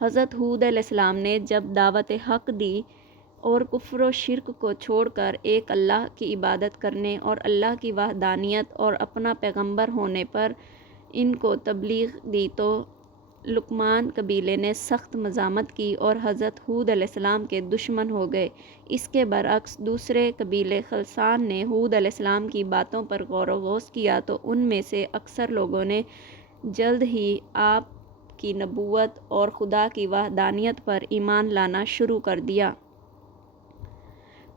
حضرت ہود علیہ السلام نے جب دعوت حق دی اور کفر و شرک کو چھوڑ کر ایک اللہ کی عبادت کرنے اور اللہ کی وحدانیت اور اپنا پیغمبر ہونے پر ان کو تبلیغ دی تو لقمان قبیلے نے سخت مزاحمت کی اور حضرت ہود علیہ السلام کے دشمن ہو گئے۔ اس کے برعکس دوسرے قبیلے خلصان نے ہود علیہ السلام کی باتوں پر غور و خوض کیا تو ان میں سے اکثر لوگوں نے جلد ہی آپ کی نبوت اور خدا کی وحدانیت پر ایمان لانا شروع کر دیا،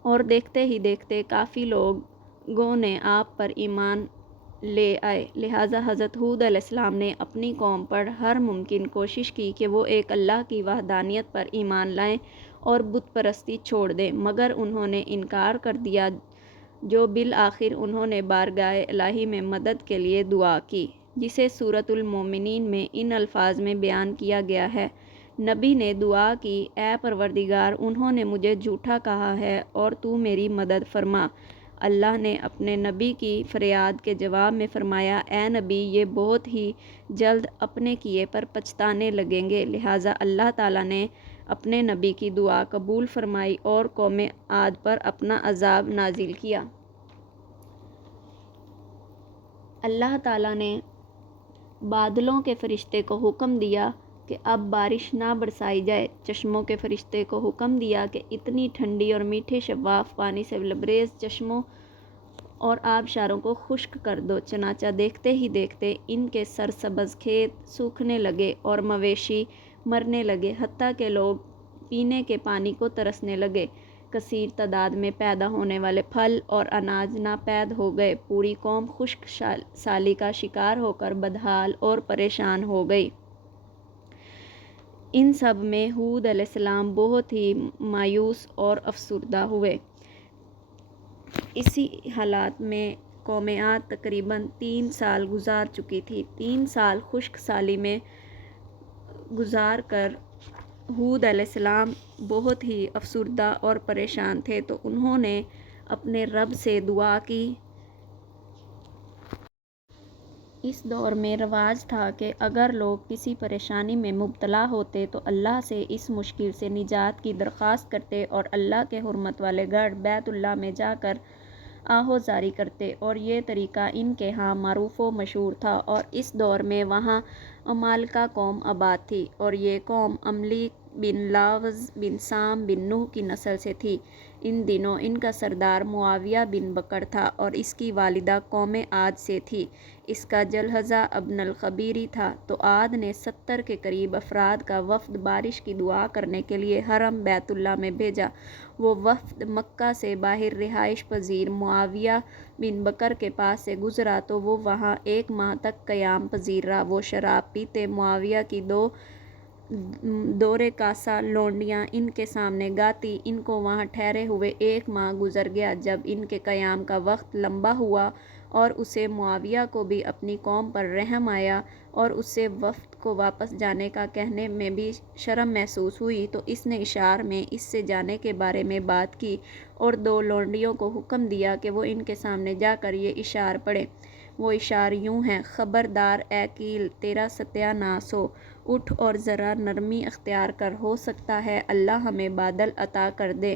اور دیکھتے ہی دیکھتے کافی لوگوں نے آپ پر ایمان لے آئے۔ لہٰذا حضرت ہود علیہ السلام نے اپنی قوم پر ہر ممکن کوشش کی کہ وہ ایک اللہ کی وحدانیت پر ایمان لائیں اور بت پرستی چھوڑ دیں، مگر انہوں نے انکار کر دیا، جو بالآخر انہوں نے بارگاہ الہی میں مدد کے لیے دعا کی، جسے سورۃ المومنین میں ان الفاظ میں بیان کیا گیا ہے۔ نبی نے دعا کی، اے پروردگار، انہوں نے مجھے جھوٹا کہا ہے اور تو میری مدد فرما۔ اللہ نے اپنے نبی کی فریاد کے جواب میں فرمایا، اے نبی، یہ بہت ہی جلد اپنے کیے پر پچھتانے لگیں گے۔ لہٰذا اللہ تعالیٰ نے اپنے نبی کی دعا قبول فرمائی اور قوم عاد پر اپنا عذاب نازل کیا۔ اللہ تعالیٰ نے بادلوں کے فرشتے کو حکم دیا کہ اب بارش نہ برسائی جائے، چشموں کے فرشتے کو حکم دیا کہ اتنی ٹھنڈی اور میٹھے شفاف پانی سے لبریز چشموں اور آبشاروں کو خشک کر دو۔ چنانچہ دیکھتے ہی دیکھتے ان کے سرسبز کھیت سوکھنے لگے اور مویشی مرنے لگے، حتیٰ کہ لوگ پینے کے پانی کو ترسنے لگے۔ کثیر تعداد میں پیدا ہونے والے پھل اور اناج ناپید ہو گئے۔ پوری قوم خشک سالی کا شکار ہو کر بدحال اور پریشان ہو گئی۔ ان سب میں ہود علیہ السلام بہت ہی مایوس اور افسردہ ہوئے۔ اسی حالات میں قوم عاد تقریباً 3 سال گزار چکی تھی۔ 3 سال خشک سالی میں گزار کر ہود علیہ السلام بہت ہی افسردہ اور پریشان تھے تو انہوں نے اپنے رب سے دعا کی۔ اس دور میں رواج تھا کہ اگر لوگ کسی پریشانی میں مبتلا ہوتے تو اللہ سے اس مشکل سے نجات کی درخواست کرتے اور اللہ کے حرمت والے گڑھ بیت اللہ میں جا کر آہوازاری کرتے، اور یہ طریقہ ان کے ہاں معروف و مشہور تھا۔ اور اس دور میں وہاں عمالقہ قوم آباد تھی، اور یہ قوم عملیق بن لاوز بن سام بن نوح کی نسل سے تھی۔ ان دنوں ان کا سردار معاویہ بن بکر تھا اور اس کی والدہ قوم عاد سے تھی۔ اس کا جلحظہ ابن الخبیری تھا۔ تو عاد نے 70 کے قریب افراد کا وفد بارش کی دعا کرنے کے لیے حرم بیت اللہ میں بھیجا۔ وہ وفد مکہ سے باہر رہائش پذیر معاویہ بن بکر کے پاس سے گزرا تو وہ وہاں 1 ماہ تک قیام پذیر رہا۔ وہ شراب پیتے معاویہ کی دورے کاسہ لونڈیاں ان کے سامنے گاتی۔ ان کو وہاں ٹھہرے ہوئے 1 ماہ گزر گیا۔ جب ان کے قیام کا وقت لمبا ہوا اور اسے معاویہ کو بھی اپنی قوم پر رحم آیا اور اسے وفد کو واپس جانے کا کہنے میں بھی شرم محسوس ہوئی، تو اس نے اشعار میں اس سے جانے کے بارے میں بات کی اور 2 لونڈیوں کو حکم دیا کہ وہ ان کے سامنے جا کر یہ اشعار پڑھیں۔ وہ اشعار یوں ہیں: خبردار اے قیل، تیرا ستیہ ناس ہو، اٹھ اور ذرا نرمی اختیار کر، ہو سکتا ہے اللہ ہمیں بادل عطا کر دے،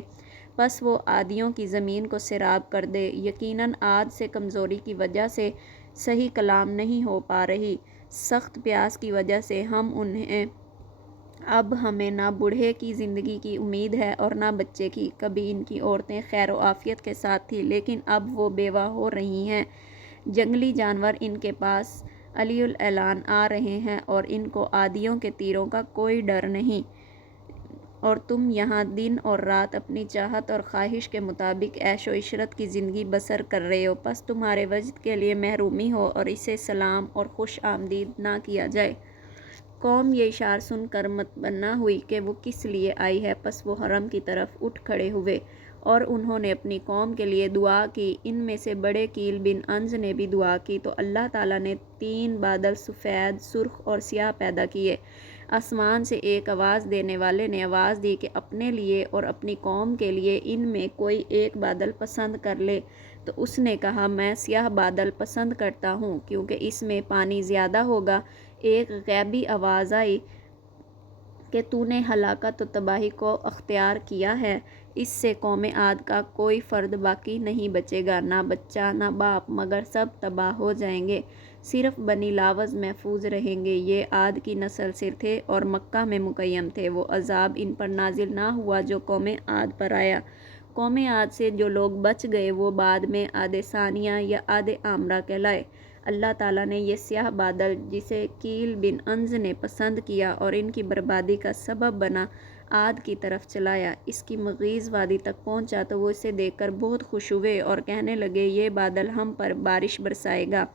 پس وہ عادیوں کی زمین کو سیراب کر دے۔ یقیناً عاد سے کمزوری کی وجہ سے صحیح کلام نہیں ہو پا رہی، سخت پیاس کی وجہ سے اب ہمیں نہ بوڑھے کی زندگی کی امید ہے اور نہ بچے کی۔ کبھی ان کی عورتیں خیر و عافیت کے ساتھ تھیں، لیکن اب وہ بیوہ ہو رہی ہیں۔ جنگلی جانور ان کے پاس علی الاعلان آ رہے ہیں اور ان کو عادیوں کے تیروں کا کوئی ڈر نہیں، اور تم یہاں دن اور رات اپنی چاہت اور خواہش کے مطابق عیش و عشرت کی زندگی بسر کر رہے ہو، پس تمہارے وجد کے لیے محرومی ہو اور اسے سلام اور خوش آمدید نہ کیا جائے۔ قوم یہ اشعار سن کر مطمئنہ ہوئی کہ وہ کس لیے آئی ہے، پس وہ حرم کی طرف اٹھ کھڑے ہوئے اور انہوں نے اپنی قوم کے لیے دعا کی۔ ان میں سے بڑے قیل بن انز نے بھی دعا کی تو اللہ تعالیٰ نے 3 بادل سفید، سرخ اور سیاہ پیدا کیے۔ آسمان سے ایک آواز دینے والے نے آواز دی کہ اپنے لیے اور اپنی قوم کے لیے ان میں کوئی ایک بادل پسند کر لے، تو اس نے کہا میں سیاہ بادل پسند کرتا ہوں کیونکہ اس میں پانی زیادہ ہوگا۔ ایک غیبی آواز آئی کہ تو نے ہلاکت و تباہی کو اختیار کیا ہے، اس سے قوم عاد کا کوئی فرد باقی نہیں بچے گا، نہ بچہ نہ باپ، مگر سب تباہ ہو جائیں گے، صرف بنی لاوز محفوظ رہیں گے۔ یہ عاد کی نسل سے تھے اور مکہ میں مقیم تھے۔ وہ عذاب ان پر نازل نہ ہوا جو قوم عاد پر آیا۔ قوم عاد سے جو لوگ بچ گئے وہ بعد میں عاد ثانیہ یا عاد عامرہ کہلائے۔ اللہ تعالیٰ نے یہ سیاہ بادل جسے کیل بن انز نے پسند کیا اور ان کی بربادی کا سبب بنا، عاد کی طرف چلایا۔ اس کی مغیظ وادی تک پہنچا تو وہ اسے دیکھ کر بہت خوش ہوئے اور کہنے لگے یہ بادل ہم پر بارش برسائے گا۔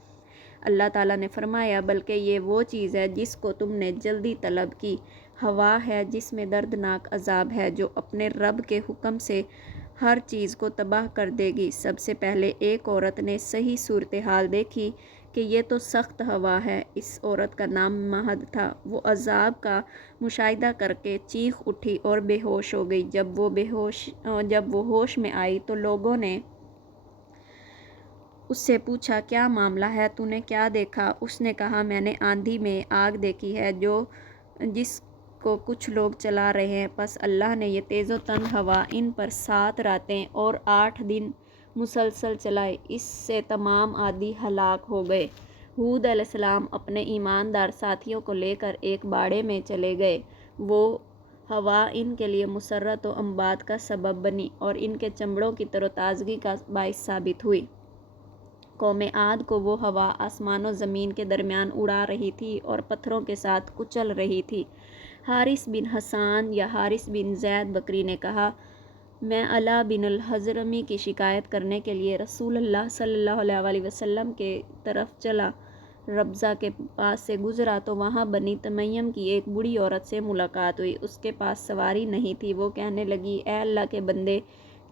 اللہ تعالیٰ نے فرمایا بلکہ یہ وہ چیز ہے جس کو تم نے جلدی طلب کی، ہوا ہے جس میں دردناک عذاب ہے جو اپنے رب کے حکم سے ہر چیز کو تباہ کر دے گی۔ سب سے پہلے ایک عورت نے صحیح صورتحال دیکھی کہ یہ تو سخت ہوا ہے۔ اس عورت کا نام مہد تھا۔ وہ عذاب کا مشاہدہ کر کے چیخ اٹھی اور بے ہوش ہو گئی۔ جب وہ ہوش میں آئی تو لوگوں نے اس سے پوچھا کیا معاملہ ہے، تو نے کیا دیکھا؟ اس نے کہا میں نے آندھی میں آگ دیکھی ہے جس کو کچھ لوگ چلا رہے ہیں، پس اللہ نے یہ تیز و تند ہوا ان پر 7 راتیں اور 8 دن مسلسل چلائی، اس سے تمام عادی ہلاک ہو گئے۔ ہود علیہ السلام اپنے ایماندار ساتھیوں کو لے کر ایک باڑے میں چلے گئے۔ وہ ہوا ان کے لیے مسرت و انبات کا سبب بنی اور ان کے چمڑوں کی تر و تازگی کا باعث ثابت ہوئی۔ قوم عاد کو وہ ہوا آسمان و زمین کے درمیان اڑا رہی تھی اور پتھروں کے ساتھ کچل رہی تھی۔ حارث بن حسان یا حارث بن زید بکری نے کہا میں علا بن الحضرمی کی شکایت کرنے کے لیے رسول اللہ صلی اللہ علیہ وسلم کے طرف چلا۔ ربضہ کے پاس سے گزرا تو وہاں بنی تمیم کی ایک بوڑھی عورت سے ملاقات ہوئی۔ اس کے پاس سواری نہیں تھی۔ وہ کہنے لگی اے اللہ کے بندے،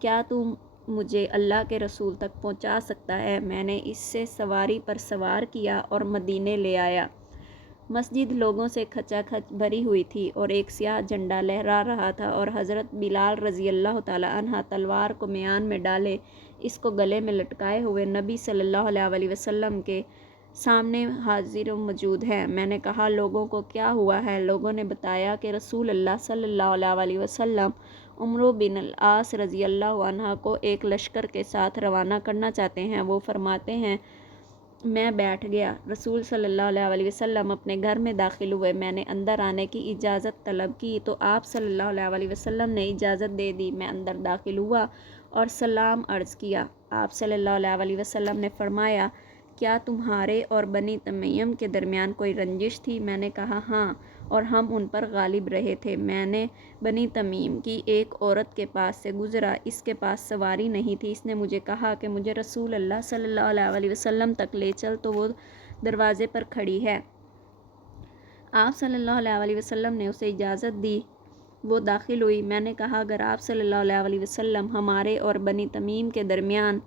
کیا تو مجھے اللہ کے رسول تک پہنچا سکتا ہے؟ میں نے اس سے سواری پر سوار کیا اور مدینے لے آیا۔ مسجد لوگوں سے کھچا کھچ بھری ہوئی تھی اور ایک سیاہ جھنڈا لہرا رہا تھا اور حضرت بلال رضی اللہ تعالیٰ عنہ تلوار کو میان میں ڈالے اس کو گلے میں لٹکائے ہوئے نبی صلی اللہ علیہ وسلم کے سامنے حاضر و موجود ہے۔ میں نے کہا لوگوں کو کیا ہوا ہے؟ لوگوں نے بتایا کہ رسول اللہ صلی اللہ علیہ وسلم عمرو بن العاص رضی اللہ عنہ کو ایک لشکر کے ساتھ روانہ کرنا چاہتے ہیں۔ وہ فرماتے ہیں میں بیٹھ گیا۔ رسول صلی اللہ علیہ وسلم اپنے گھر میں داخل ہوئے۔ میں نے اندر آنے کی اجازت طلب کی تو آپ صلی اللہ علیہ وسلم نے اجازت دے دی۔ میں اندر داخل ہوا اور سلام عرض کیا۔ آپ صلی اللہ علیہ وسلم نے فرمایا کیا تمہارے اور بنی تمیم کے درمیان کوئی رنجش تھی؟ میں نے کہا ہاں، اور ہم ان پر غالب رہے تھے۔ میں نے بنی تمیم کی ایک عورت کے پاس سے گزرا، اس کے پاس سواری نہیں تھی۔ اس نے مجھے کہا کہ مجھے رسول اللہ صلی اللہ علیہ وسلم تک لے چل تو وہ دروازے پر کھڑی ہے۔ آپ صلی اللہ علیہ وسلم نے اسے اجازت دی، وہ داخل ہوئی۔ میں نے کہا اگر آپ صلی اللہ علیہ وسلم ہمارے اور بنی تمیم کے درمیان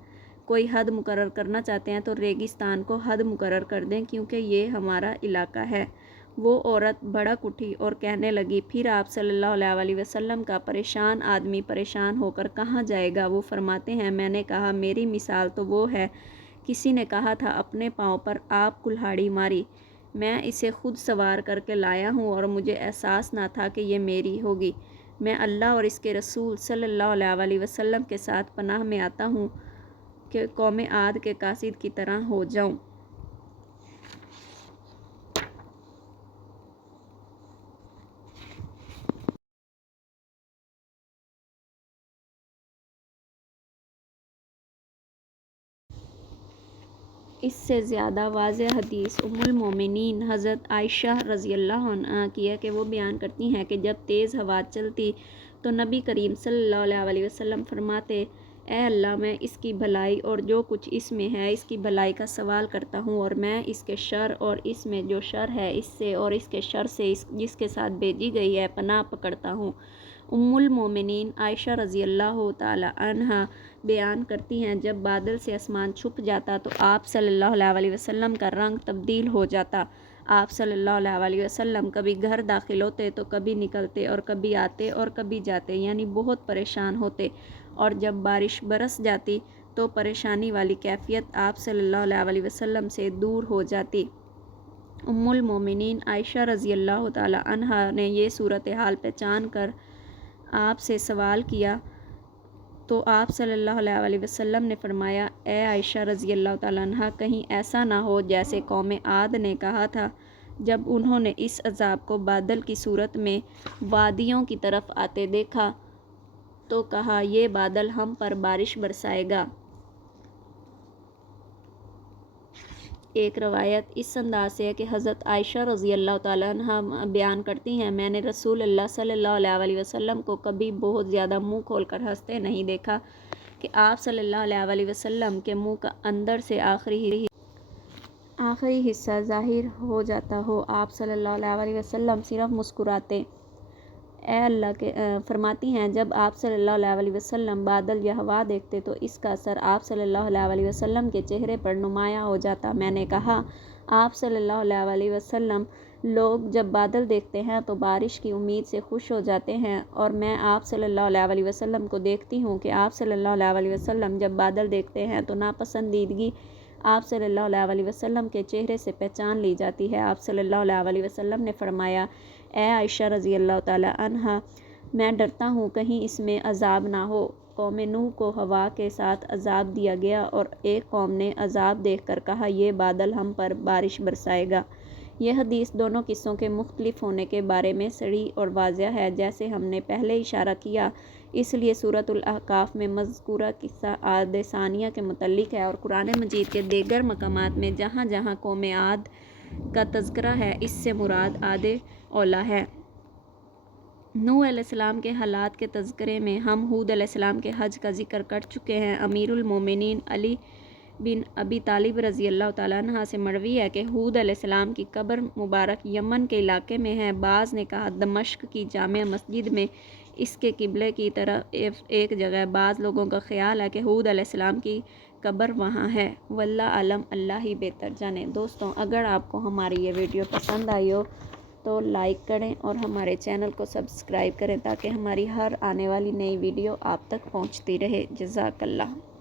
کوئی حد مقرر کرنا چاہتے ہیں تو ریگستان کو حد مقرر کر دیں کیونکہ یہ ہمارا علاقہ ہے۔ وہ عورت بھڑک اٹھی اور کہنے لگی پھر آپ صلی اللہ علیہ وسلم کا پریشان آدمی پریشان ہو کر کہاں جائے گا؟ وہ فرماتے ہیں میں نے کہا میری مثال تو وہ ہے، کسی نے کہا تھا اپنے پاؤں پر آپ کلہاڑی ماری، میں اسے خود سوار کر کے لایا ہوں اور مجھے احساس نہ تھا کہ یہ میری ہوگی۔ میں اللہ اور اس کے رسول صلی اللہ علیہ وسلم کے ساتھ پناہ میں آتا ہوں کہ قوم عاد کے قاصد کی طرح ہو جاؤں۔ اس سے زیادہ واضح حدیث ام المومنین حضرت عائشہ رضی اللہ عنہا کی ہے کہ وہ بیان کرتی ہیں کہ جب تیز ہوا چلتی تو نبی کریم صلی اللہ علیہ وسلم فرماتے اے اللہ میں اس کی بھلائی اور جو کچھ اس میں ہے اس کی بھلائی کا سوال کرتا ہوں، اور میں اس کے شر اور اس میں جو شر ہے اس سے اور اس کے شر سے جس کے ساتھ بھیجی گئی ہے پناہ پکڑتا ہوں۔ ام المومنین عائشہ رضی اللہ تعالی عنہا بیان کرتی ہیں جب بادل سے آسمان چھپ جاتا تو آپ صلی اللہ علیہ وسلم کا رنگ تبدیل ہو جاتا۔ آپ صلی اللہ علیہ وسلم کبھی گھر داخل ہوتے تو کبھی نکلتے اور کبھی آتے اور کبھی جاتے، یعنی بہت پریشان ہوتے، اور جب بارش برس جاتی تو پریشانی والی کیفیت آپ صلی اللہ علیہ وسلم سے دور ہو جاتی۔ المومنین عائشہ رضی اللہ تعالیٰ عنہا نے یہ صورتحال پہچان کر آپ سے سوال کیا تو آپ صلی اللہ علیہ وسلم نے فرمایا، اے عائشہ رضی اللہ تعالیٰ عنہا، کہیں ایسا نہ ہو جیسے قوم عاد نے کہا تھا جب انہوں نے اس عذاب کو بادل کی صورت میں وادیوں کی طرف آتے دیکھا تو کہا یہ بادل ہم پر بارش برسائے گا۔ ایک روایت اس انداز سے ہے کہ حضرت عائشہ رضی اللہ تعالیٰ عنہ بیان کرتی ہیں، میں نے رسول اللہ صلی اللہ علیہ وسلم کو کبھی بہت زیادہ منہ کھول کر ہنستے نہیں دیکھا کہ آپ صلی اللہ علیہ وسلم کے منہ کا اندر سے آخری حصہ ظاہر ہو جاتا ہو۔ آپ صلی اللہ علیہ وسلم صرف مسکراتے اے اللہ کے فرماتی ہیں، جب آپ صلی اللہ علیہ وسلم بادل یا ہوا دیکھتے تو اس کا اثر آپ صلی اللہ علیہ وسلم کے چہرے پر نمایاں ہو جاتا۔ میں نے کہا، آپ صلی اللہ علیہ وسلم لوگ جب بادل دیکھتے ہیں تو بارش کی امید سے خوش ہو جاتے ہیں، اور میں آپ صلی اللہ علیہ وسلم کو دیکھتی ہوں کہ آپ صلی اللہ علیہ وسلم جب بادل دیکھتے ہیں تو ناپسندیدگی آپ صلی اللہ علیہ وسلم کے چہرے سے پہچان لی جاتی ہے۔ آپ صلی اللہ علیہ وسلم نے فرمایا، اے عائشہ رضی اللہ تعالیٰ عنہا، میں ڈرتا ہوں کہیں اس میں عذاب نہ ہو۔ قوم نوح کو ہوا کے ساتھ عذاب دیا گیا اور ایک قوم نے عذاب دیکھ کر کہا یہ بادل ہم پر بارش برسائے گا۔ یہ حدیث دونوں قصوں کے مختلف ہونے کے بارے میں صریح اور واضح ہے، جیسے ہم نے پہلے اشارہ کیا۔ اس لیے سورۃ الاحقاف میں مذکورہ قصہ عاد ثانیہ کے متعلق ہے، اور قرآن مجید کے دیگر مقامات میں جہاں جہاں قوم عاد کا تذکرہ ہے اس سے مراد عاد اولیٰ ہے۔ نوح علیہ السلام کے حالات کے تذکرے میں ہم ہود علیہ السلام کے حج کا ذکر کر چکے ہیں۔ امیر المومنین علی بن ابی طالب رضی اللہ تعالیٰ عنہ سے مروی ہے کہ ہود علیہ السلام کی قبر مبارک یمن کے علاقے میں ہے۔ بعض نے کہا دمشق کی جامع مسجد میں اس کے قبلے کی طرف ایک جگہ۔ بعض لوگوں کا خیال ہے کہ ہود علیہ السلام کی قبر وہاں ہے۔ واللہ اعلم، اللہ ہی بہتر جانے۔ دوستوں، اگر آپ کو ہماری یہ ویڈیو پسند آئی ہو تو لائک کریں اور ہمارے چینل کو سبسکرائب کریں تاکہ ہماری ہر آنے والی نئی ویڈیو آپ تک پہنچتی رہے۔ جزاک اللہ۔